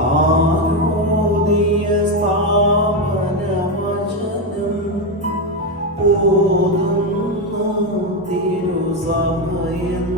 താനോദിയ സ്ഥാപനവചനം ഓതുന്നു തിരുസഭയെന്നും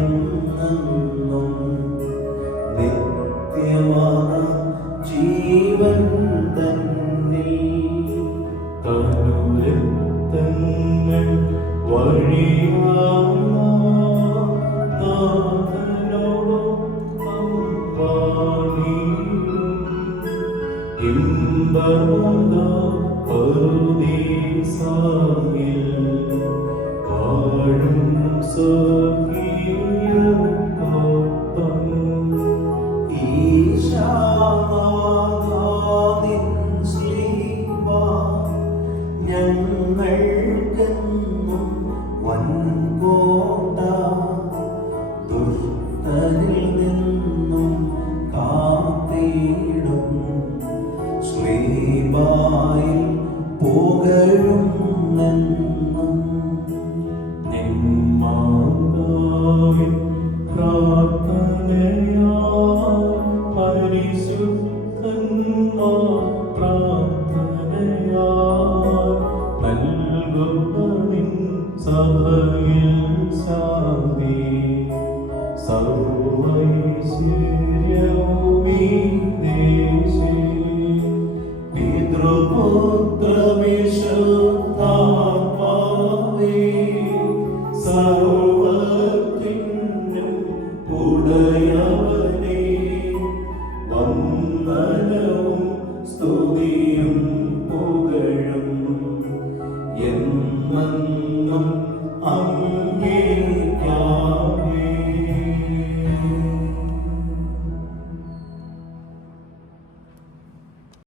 എന്നെന്നും നിത്യമത ജീവൻ തന്നിൽ തനുരക്തങ്ങൾ വഴിയാനോടൊപ്പം വാണിടും ഇമ്പമത പാടും വാഴും ഞങ്ങൾക്കെന്നും വൻകോട്ട ദുഷ്ടനിൽ നിന്നും കാത്തിടും ശ്രീബായിൽ പുകഴും എന്നും നിന്മാതാവിൻ പ്രാർത്ഥനയാൽ സഭയിൽ ശാന്തി സർവൈശ്വര്യവുമീ ദേശേ പിതൃപുത്രവിശുദ്ധാത്മാവേ സർവത്തിനും